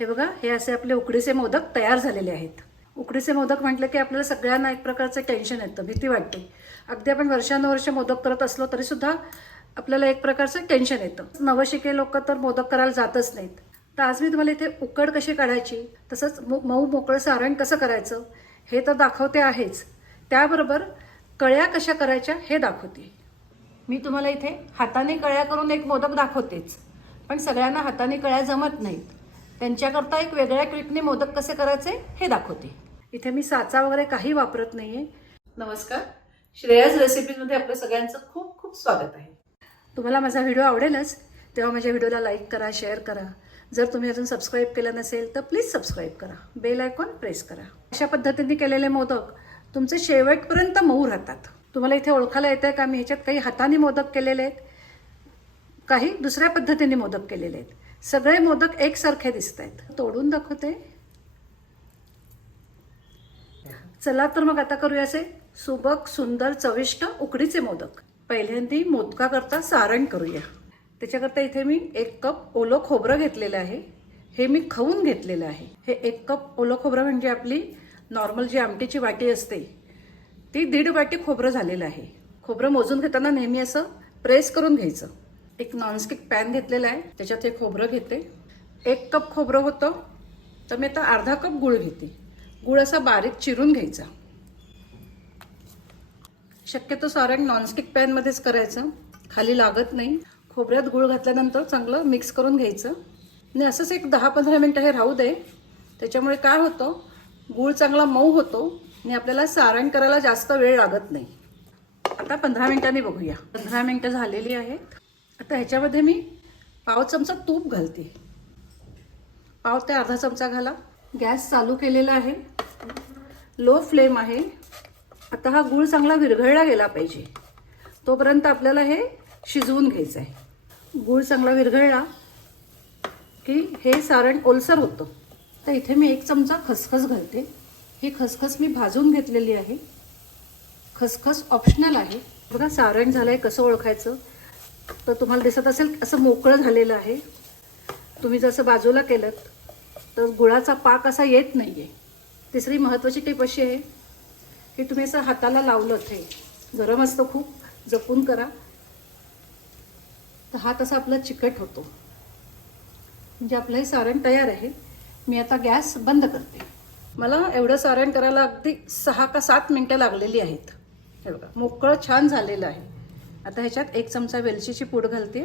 हे बघा, हे असे आपले उकडीचे मोदक तयार झालेले आहेत. उकडीचे मोदक म्हटलं की आपल्याला सगळ्यांना एक प्रकारचं टेन्शन येतं, भीती वाटते. अगदी आपण वर्षानुवर्ष मोदक करत असलो तरी सुद्धा आपल्याला एक प्रकारचं टेन्शन येतं. नवशिके लोक तर मोदक करायला जातच नाहीत. तर आज मी तुम्हाला इथे उकड कशी काढायची, तसंच मऊ मोकळं सारण कसं करायचं हे तर दाखवते आहेच, त्याबरोबर कळ्या कशा करायच्या हे दाखवते. मी तुम्हाला इथे हाताने कळ्या करून एक मोदक दाखवतेच, पण सगळ्यांना हाताने कळ्या जमत नाहीत. त्यांच्याकरता एक वेगळ्या ट्रिकने मोदक कसे करायचे हे दाखवते. इथे मी साचा वगैरे काही वापरत नाहीये. नमस्कार, श्रेयाज रेसिपीजमध्ये आपलं सगळ्यांचं खूप खूप स्वागत आहे. तुम्हाला माझा व्हिडिओ आवडेलच, तेव्हा माझ्या व्हिडिओला लाईक करा, शेअर करा. जर तुम्ही अजून सबस्क्राईब केलं नसेल तर प्लीज सबस्क्राईब करा, बेल आयकॉन प्रेस करा. अशा पद्धतीने केलेले मोदक तुमचे शेवटपर्यंत मऊ राहतात. तुम्हाला इथे ओळखायला येत आहे का, मी ह्याच्यात काही हाताने मोदक केलेले आहेत, काही दुसऱ्या पद्धतीने मोदक केलेले आहेत. सगळे मोदक एकसारखे दिसत आहेत. तोडून दाखवते. चला तर मग आता करूया असे सुबक सुंदर चविष्ट उकडीचे मोदक. पहिल्यांदा मोदकाकरता सारण करूया. त्याच्याकरता इथे मी 1 कप ओलं खोबरं घेतलेलं आहे. हे मी खवून घेतलेलं आहे. हे 1 कप ओलं खोबरं म्हणजे आपली नॉर्मल जी आमटीची वाटी असते ती 1.5 वाटी खोबरं झालेलं आहे. खोबरं मोजून घेताना नेहमी असं प्रेस करून घ्यायचं. एक नॉनस्टिक पॅन घेतलेला आहे, त्याच्यात हे खोबरं घेते. 1 कप खोबरं होतं तर मी आता अर्धा कप गूळ घेते. गूळ असा बारीक चिरून घ्यायचा. शक्यतो सारण नॉनस्टिक पॅनमध्येच करायचं, खाली लागत नाही. खोबऱ्यात गूळ घातल्यानंतर चांगलं मिक्स करून घ्यायचं आणि असंच एक 10-15 मिनटं हे राहू दे. त्याच्यामुळे काय होतं, गूळ चांगला मऊ होतो आणि आपल्याला सारण करायला जास्त वेळ लागत नाही. आता 15 मिनिटांनी बघूया. 15 मिनिटं झालेली आहेत. आता ह्याच्यामध्ये मी पाव चमचा तूप घालते. पाव ते अर्धा चमचा घाला. गॅस चालू केलेला आहे, लो फ्लेम आहे. आता हा गूळ चांगला विरघळला गेला पाहिजे, तोपर्यंत आपल्याला हे शिजवून घ्यायचं आहे. गूळ चांगला विरघळला की हे सारण ओलसर होतं. तर इथे मी 1 चमचा खसखस घालते. ही खसखस मी भाजून घेतलेली आहे. खसखस ऑप्शनल आहे. बघा सारण झालं आहे, कसं ओळखायचं तर तुम्हाला दिसत असेल असं मोकळं झालेलं आहे. तुम्ही जसं बाजूला केलं तर गुळाचा पाक असा येत नाही आहे. तिसरी महत्त्वाची टीप अशी आहे की तुम्ही असं हाताला लावलं, हे गरम असतं खूप, जपून करा. तर हात असा आपला चिकट होतो. म्हणजे आपलं हे सारण तयार आहे. मी आता गॅस बंद करते. मला एवढं सारण करायला अगदी 6 का 7 मिनटं लागलेली आहेत. हे बघा मोकळं छान झालेलं आहे. आता ह्याच्यात 1 चमचा वेलचीची पूड घालते.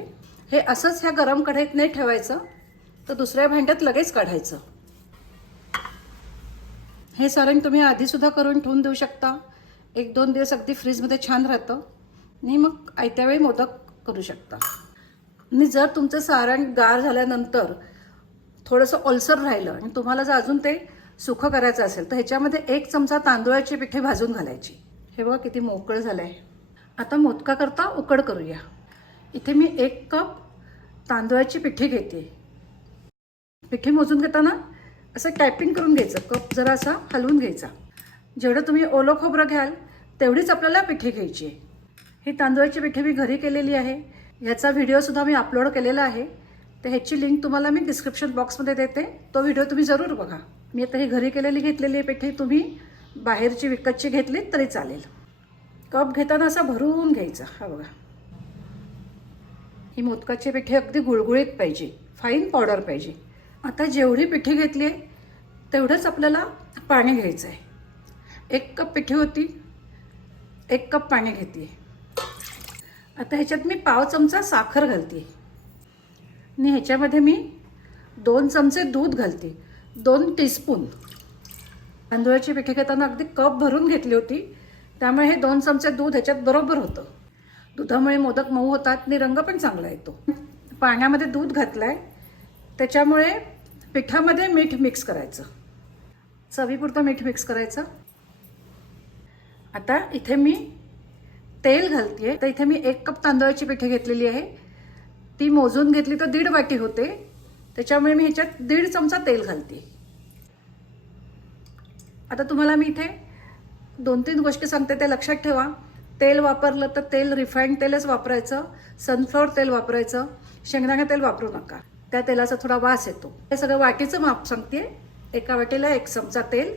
हे असंच ह्या गरम कढईत नाही ठेवायचं, तर दुसऱ्या भांड्यात लगेच काढायचं. हे सारण तुम्ही आधीसुद्धा करून ठेवून देऊ शकता. 1-2 दिवस अगदी फ्रीजमध्ये छान राहतं आणि मग आयत्या वेळी मोदक करू शकता. आणि जर तुमचं सारण गार झाल्यानंतर थोडंसं ओलसर राहिलं आणि तुम्हाला जर अजून ते सुखं करायचं असेल तर ह्याच्यामध्ये 1 चमचा तांदूळाची पिठी भाजून घालायची. हे बघा किती मोकळं झालं आहे. आता मोदकाकरता उकड करूया. इथे मी 1 कप तांदूळाची पिठी घेते. पिठी मोजून घेताना असं टॅपिंग करून घ्यायचं, कप जरा असा हलवून घ्यायचा. जेवढं तुम्ही ओलं खोबरं घ्याल तेवढीच आपल्याला पिठी घ्यायची आहे. ही तांदूळाची पिठी मी घरी केलेली आहे. ह्याचा व्हिडिओसुद्धा मी अपलोड केलेला आहे, तर ह्याची लिंक तुम्हाला मी डिस्क्रिप्शन बॉक्समध्ये देते. तो व्हिडिओ तुम्ही जरूर बघा. मी आता ही घरी केलेली घेतलेली आहे पिठी. तुम्ही बाहेरची विकतची घेतली तरी चालेल. कप घेताना असा भरून घ्यायचा. हा बघा, ही मोदकाची पिठी अगदी गुळगुळीत पाहिजे, फाईन पावडर पाहिजे. आता जेवढी पिठी घेतली आहे तेवढंच आपल्याला पाणी घ्यायचं आहे. 1 कप पिठी होती, 1 कप पाणी घेते. आता ह्याच्यात मी पाव चमचा साखर घालते आणि ह्याच्यामध्ये मी 2 चमचे दूध घालते, 2 टीस्पून. तांदूळाची पिठी घेताना अगदी कप भरून घेतली होती, त्यामुळे हे 2 चमचे दूध ह्याच्यात बरोबर होतं. दुधामुळे मोदक मऊ होतात आणि रंग पण चांगला येतो. पाण्यामध्ये दूध घातलं आहे, त्याच्यामुळे पिठामध्ये मीठ मिक्स करायचं, चवीपुरतं मीठ मिक्स करायचं. आता इथे मी तेल घालते. तर इथे मी 1 कप तांदूळाची पिठी घेतलेली आहे. ती मोजून घेतली तर 1.5 वाटी होते, त्याच्यामुळे मी ह्याच्यात 1.5 चमचा तेल घालते. आता तुम्हाला मी इथे 2-3 गोष्टी सांगते, ते लक्षात ठेवा. तेल वापरलं तर तेल रिफाईंड तेलच वापरायचं, सनफ्लॉवर तेल वापरायचं, शेंगदाणे तेल वापरू नका. त्या तेलाचा थोडा वास येतो. हे सगळं वाटीचं माप सांगते. एका वाटीला 1 चमचा तेल.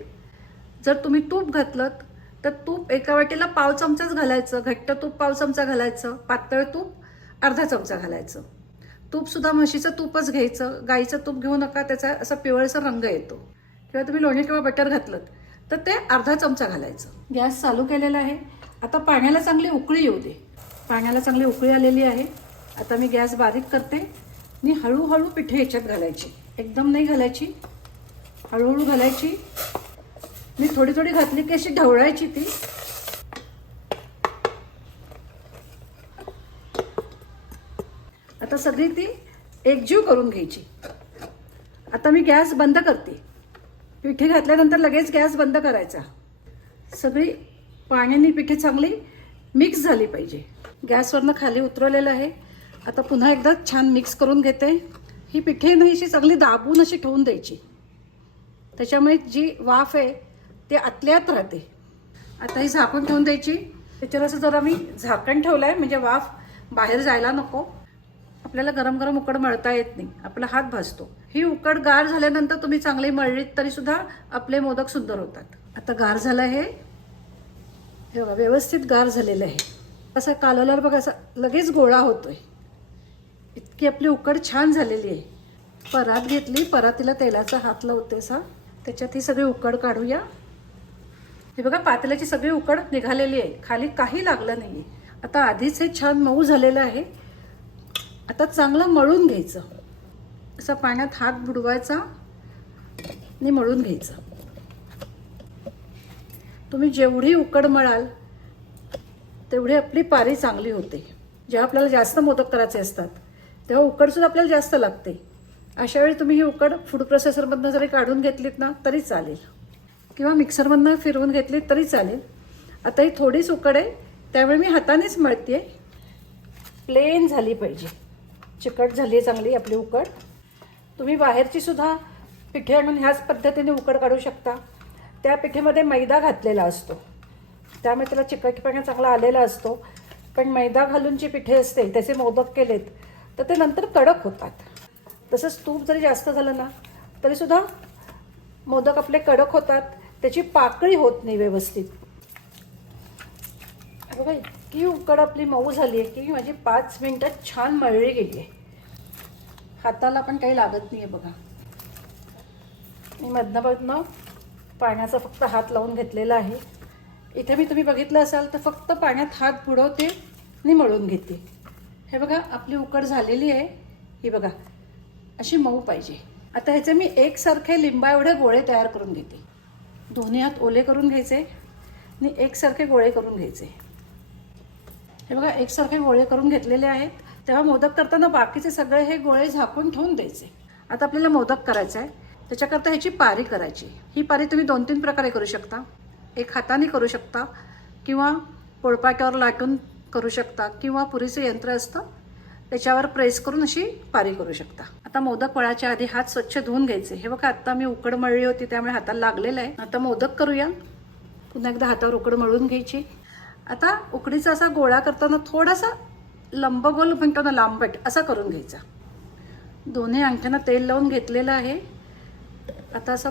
जर तुम्ही तूप घातलं तर तूप एका वाटीला पाव चमचाच घालायचं. घट्ट तूप पाव चमचा घालायचं. पातळ तूप अर्धा चमचा घालायचं. तूप सुद्धा म्हशीचं तूपच घ्यायचं. गाईचं तूप घेऊ नका, त्याचा असा पिवळसर रंग येतो. किंवा तुम्ही लोणी किंवा बटर घातलं तर ते अर्धा चमचा घालायचं. गॅस चालू केलेला आहे. आता पाण्याला चांगली उकळी येऊ दे. पाण्याला चांगली उकळी आलेली आहे. आता मी गॅस बारीक करते आणि हळूहळू पिठे ह्याच्यात घालायची. एकदम नाही घालायची, हळूहळू घालायची. मी थोडी थोडी घातली की अशी ढवळायची ती. आता सगळी ती एकजीव करून घ्यायची. आता मी गॅस बंद करते. पिठी घातल्यानंतर लगेच गॅस बंद करायचा. सगळी पाण्याने पिठी चांगली मिक्स झाली पाहिजे. गॅसवरनं खाली उतरवलेलं आहे. आता पुन्हा एकदा छान मिक्स करून घेते. ही पिठी नाही अशी चांगली दाबून अशी ठेवून द्यायची. त्याच्यामुळे जी वाफ आहे ते आतल्यात राहते. आता ही झाकून ठेवून द्यायची. त्याच्यावर असं जरा मी झाकण ठेवलं आहे म्हणजे वाफ बाहेर जायला नको. आपल्याला गरम गरम उकड मळता येत नाही, आपला हात भाजतो. ही उकड गार झाल्यानंतर तुम्ही चांगली मळलीत तरी सुद्धा आपले मोदक सुंदर होतात. आता गार झालं आहे हे बघा, व्यवस्थित गार झालेलं आहे. असं कालवल्यावर बघा असं लगेच गोळा होतोय. इतकी आपली उकड छान झालेली आहे. परात घेतली, परातीला तेलाचा हात लावते असा, त्याच्यात ही सगळी उकड काढूया. हे बघा पातेल्याची सगळी उकड निघालेली आहे, खाली काही लागलं नाही. आता आधीच हे छान मऊ झालेलं आहे. आता चांगलं मळून घ्यायचं. असं पाण्यात हात बुडवायचा आणि मळून घ्यायचं. तुम्ही जेवढी उकड मळाल तेवढी आपली पारी चांगली होते. जेव्हा आपल्याला जास्त मोदक करायचे असतात तेव्हा उकडसुद्धा आपल्याला जास्त लागते. अशा वेळी तुम्ही ही उकड फूड प्रोसेसरमधनं जरी काढून घेतलीत ना तरी चालेल, किंवा मिक्सरमधनं फिरवून घेतलीत तरी चालेल. आता ही थोडीच उकड आहे त्यावेळी मी हातानेच मळते. प्लेन झाली पाहिजे, चिकट झाली चांगली आपली उकड. तुम्ही बाहेरची सुद्धा पिठे आणून ह्याच पद्धतीने उकड काढू शकता. त्या पिठेमध्ये मैदा घातलेला असतो त्यामुळे त्याला चिकटपणा चांगला आलेला असतो. पण मैदा घालून जी पिठे असते त्याचे मोदक केलेत तर ते नंतर कडक होतात. तसंच तूप जरी जास्त झालं ना तरीसुद्धा मोदक आपले कडक होतात, त्याची पाकळी होत नाही व्यवस्थित. बघा इतकी उकड आपली मऊ झाली आहे की माझी 5 मिनिटात छान मळली गेली आहे. हाताला पण काही लागत नाही आहे बघा. मी मधनं पाण्याचा फक्त हात लावून घेतलेला आहे. इथे मी तुम्ही बघितलं असाल तर फक्त पाण्यात हात बुडवते आणि मळून घेते. हे बघा आपली उकड झालेली आहे. ही बघा अशी मऊ पाहिजे. आता ह्याचे मी एकसारखे लिंबा एवढे गोळे तयार करून घेते. दोन्ही हात ओले करून घ्यायचे आणि एकसारखे गोळे करून घ्यायचे. हे बघा एकसारखे गोळे करून घेतलेले आहेत. तेव्हा मोदक करताना बाकीचे सगळे हे गोळे झाकून ठेवून द्यायचे. आता आपल्याला मोदक करायचा आहे त्याच्याकरता ह्याची पारी करायची. ही पारी तुम्ही 2-3 प्रकारे करू शकता. एक हाताने करू शकता किंवा पोळपाट्यावर लाटून करू शकता किंवा पुरीचं यंत्र असतं त्याच्यावर प्रेस करून अशी पारी करू शकता. आता मोदक वळाच्या आधी हात स्वच्छ धुवून घ्यायचे. हे बघा आता मी उकड मळली होती त्यामुळे हाताला लागलेलं आहे. आता मोदक करूया. पुन्हा एकदा हातावर उकड मळून घ्यायची. आता उकडीचा असा गोळा करताना थोडासा लंबगोल म्हणतो ना लांबट असा करून घ्यायचा. दोन्ही अंगठ्यांना तेल लावून घेतलेलं आहे. आता असं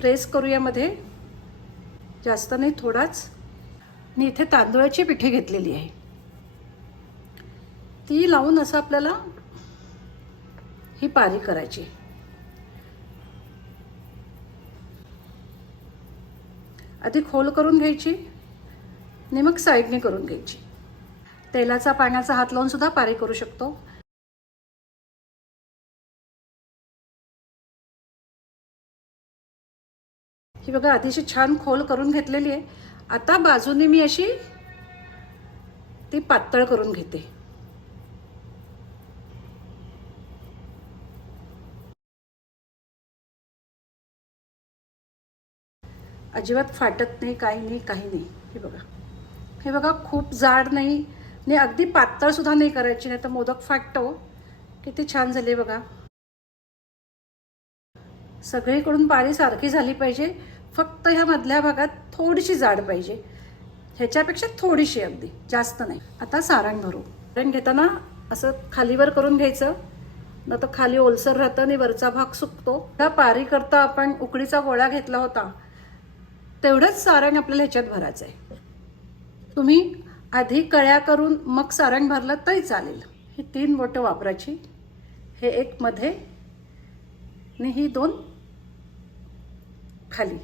प्रेस करूया मध्ये, जास्त नाही थोडाच. मी इथे तांदूळाची पिठी घेतलेली आहे ती लावून असं आपल्याला ही पारी करायची. आधी खोल करून घ्यायची आणि मग साईडने करून घ्यायची. तेलाचा पाण्याचा हात लावून सुद्धा पारी करू शकतो. ही बघा अतिशय छान खोल करून घेतलेली आहे. आता बाजूने मी अशी ती पातळ करून घेते. अजिबात फाटत नाही, काही नाही, काही नाही. हे बघा खूप जाड नाही आणि अगदी पातळ सुद्धा नाही करायची, नाही तर मोदक फाटतो. किती छान झाले बघा. सगळीकडून पारी सारखी झाली पाहिजे. फक्त ह्या मधल्या भागात थोडीशी जाड पाहिजे, ह्याच्यापेक्षा थोडीशी, अगदी जास्त नाही. आता सारण भरू. सारण घेताना असं खालीवर करून घ्यायचं न तर खाली ओलसर राहतं आणि वरचा भाग सुकतो. त्या पारी करता आपण उकडीचा गोळा घेतला होता तेवढंच सारण आपल्याला ह्याच्यात भरायचं आहे. तुम्ही आधी कळ्या करून मग सारण भरलं तरी चालेल. ही 3 बोटं वापरायची, हे एक मध्ये आणि ही 2 खाली.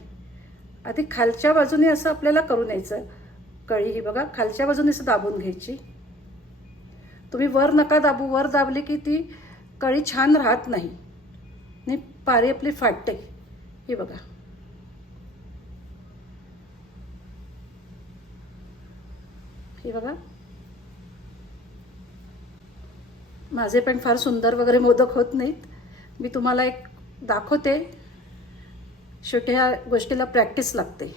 आधी खालच्या बाजूने असं आपल्याला करून यायचं. कळी ही बघा खालच्या बाजूने असं दाबून घ्यायची. तुम्ही वर नका दाबू, वर दाबली की ती कळी छान राहत नाही आणि पारी आपली फाटते. ही बघा हे बघा, माझे पण फार सुंदर वगैरे मोदक होत नाहीत. मी तुम्हाला एक दाखवते. शेवटी ह्या गोष्टीला प्रॅक्टिस लागते.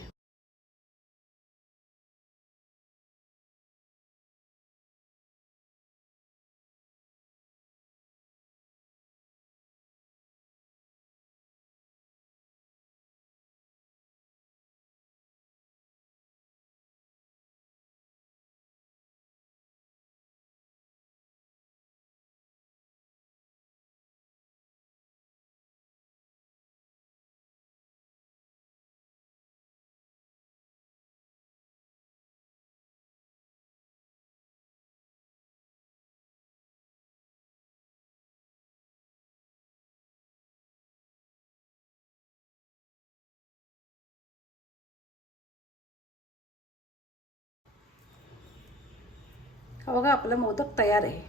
हा बघा आपला मोदक तयार आहे.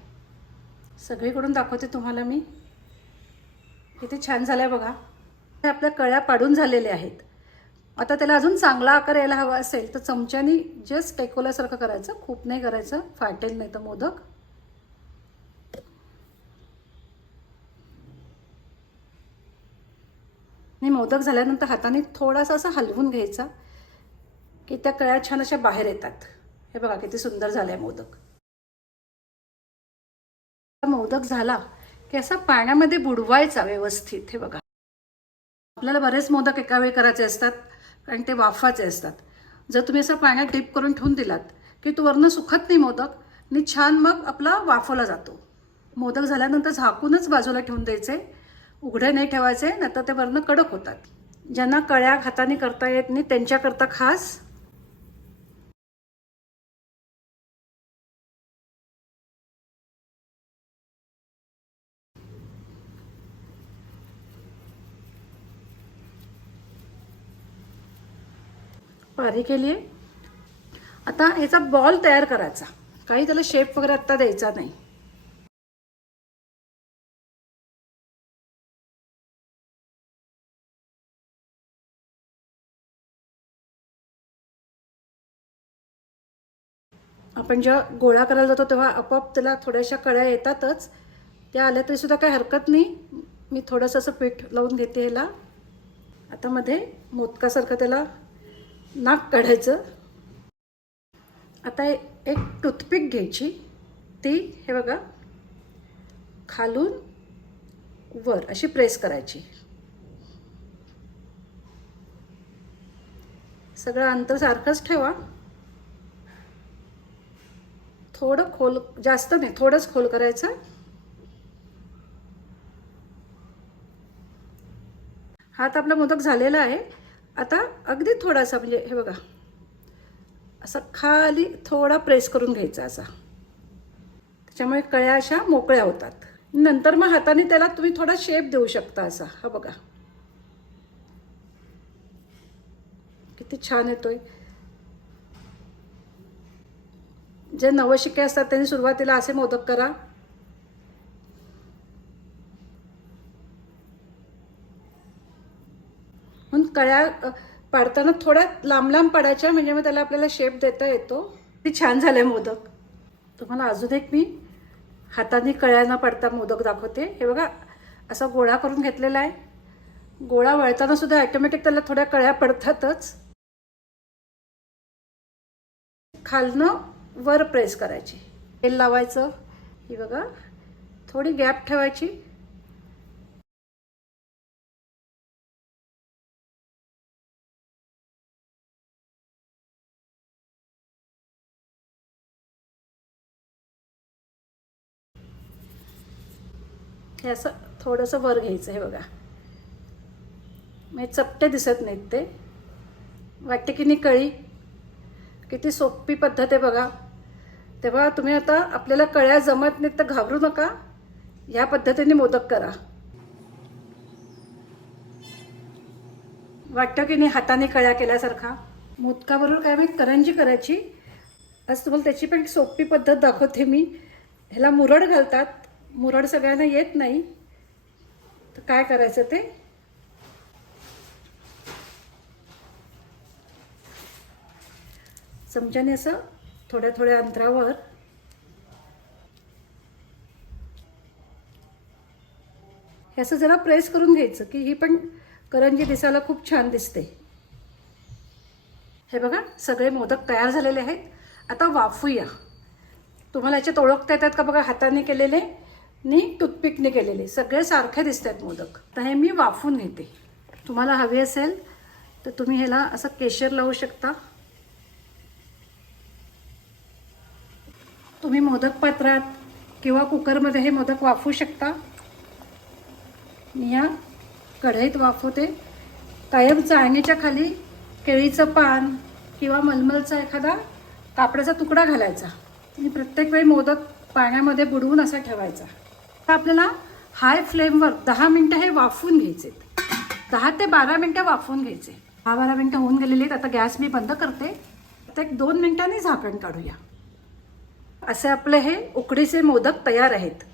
सगळीकडून दाखवते तुम्हाला मी. किती छान झालंय बघा. हे आपल्या कळ्या पाडून झालेल्या आहेत. आता त्याला अजून चांगला आकार यायला हवा असेल तर चमच्यानी जस्ट टेकोल्यासारखं करायचं, खूप नाही करायचं, फाटेल नाही तर मोदक. आणि मोदक झाल्यानंतर हाताने थोडासा असा हलवून घ्यायचा की त्या कळ्या छान अशा बाहेर येतात. हे बघा किती सुंदर झालाय मोदक. मोदक झाला की असा पाण्यामध्ये बुडवायचा व्यवस्थित. हे बघा आपल्याला बरेच मोदक एका वेळी करायचे असतात कारण ते वाफाचे असतात. जर तुम्ही असं पाण्यात डिप करून ठेवून दिलात की तो वरनं सुखत नाही मोदक आणि छान मग आपला वाफवला जातो. मोदक झाल्यानंतर झाकूनच बाजूला ठेवून द्यायचे, उघडे नाही ठेवायचे, नाहीतर ते वरनं कडक होतात. ज्यांना कळ्या हाताने करता येत नाही त्यांच्याकरता खास पारी केली आहे. आता ह्याचा बॉल तयार करायचा. काही त्याला शेप वगैरे आत्ता द्यायचा नाही. आपण जेव्हा गोळा करायला जातो तेव्हा आपोआप त्याला थोड्याशा कळ्या येतातच. त्या आल्या तरी सुद्धा काही हरकत नाही. मी थोडंसं असं पीठ लावून घेते ह्याला. आता मध्ये मोदकासारखं त्याला नाक काढायचं. आता एक टूथपिक घ्यायची, ती हे बघा खालून वर अशी प्रेस करायची. सगळं अंतर सारखंच ठेवा. थोडं खोल, जास्त नाही, थोडंच खोल करायचं. हा आता आपला मोदक झालेला आहे. आता अगदी थोडासा म्हणजे हे बघा असा खाली थोडा प्रेस करून घ्यायचा असा. त्याच्यामुळे कळ्या अशा मोकळ्या होतात. नंतर मग हाताने त्याला तुम्ही थोडा शेप देऊ शकता असा. हा बघा किती छान येतोय. जे नवशिके असतात त्यांनी सुरुवातीला असे मोदक करा. म्हणून कळ्या पाडताना थोड्या लांब लांब पाडायच्या म्हणजे मग त्याला आपल्याला शेप देता येतो. किती छान झाले मोदक. तुम्हाला अजून एक मी हाताने कळ्या न पाडता मोदक दाखवते. हे बघा असा गोळा करून घेतलेला आहे. गोळा वळताना सुद्धा ऑटोमॅटिक त्याला थोड्या कळ्या पडतातच. खालनं वर प्रेस करायची, तेल लावायचं. ही बघा थोडी गॅप ठेवायची. हे असं थोडंसं वर घ्यायचं आहे बघा, म्हणजे चपटे दिसत नाहीत ते. वाटते की नाही कळी? किती सोपी पद्धत आहे बघा. तेव्हा तुम्ही आता आपल्याला कळ्या जमत नाहीत तर घाबरू नका, ह्या पद्धतीने मोदक करा. वाटतं की नाही हाताने कळ्या केल्यासारखा? मोदकाबरोबर काय माहीत करंजी करायची. आज तुम्हाला त्याची पण एक सोपी पद्धत दाखवते मी. ह्याला मुरड घालतात. मुरड सगळ्यांना येत नाही, तर काय करायचं ते, चमच्याने असं थोड्या थोड्या अंतरावर हे असं जरा प्रेस करून घ्यायचं की ही पण करंजी दिसायला खूप छान दिसते. हे बघा सगळे मोदक तयार झालेले आहेत. आता वाफूया. तुम्हाला याच्यात ओळखता येतात का बघा, हाताने केलेले नी टूथपिकने केलेले सगळे सारखे दिसत आहेत मोदक. तर हे मी वाफून घेते. तुम्हाला हवे असेल तर तुम्ही ह्याला असं केशर लावू शकता. तुम्ही मोदक पात्रात किंवा कुकरमध्ये हे मोदक वाफवू शकता. मी या कढईत वाफवते. कायम चाळणीच्या खाली केळीचं पान किंवा मलमलचा एखादा कापडाचा तुकडा घालायचा आणि प्रत्येक वेळी मोदक पाण्यामध्ये बुडवून असा ठेवायचा. तर आपल्याला हाय फ्लेमवर 10 मिनटं हे वाफवून घ्यायचे. 10 ते 12 मिनटं वाफवून घ्यायचे. 10-12 मिनटं होऊन गेलेली आहेत. आता गॅस मी बंद करते. आता 1-2 मिनटांनी झाकण काढूया. असे आपले हे उकडीचे मोदक तयार आहेत.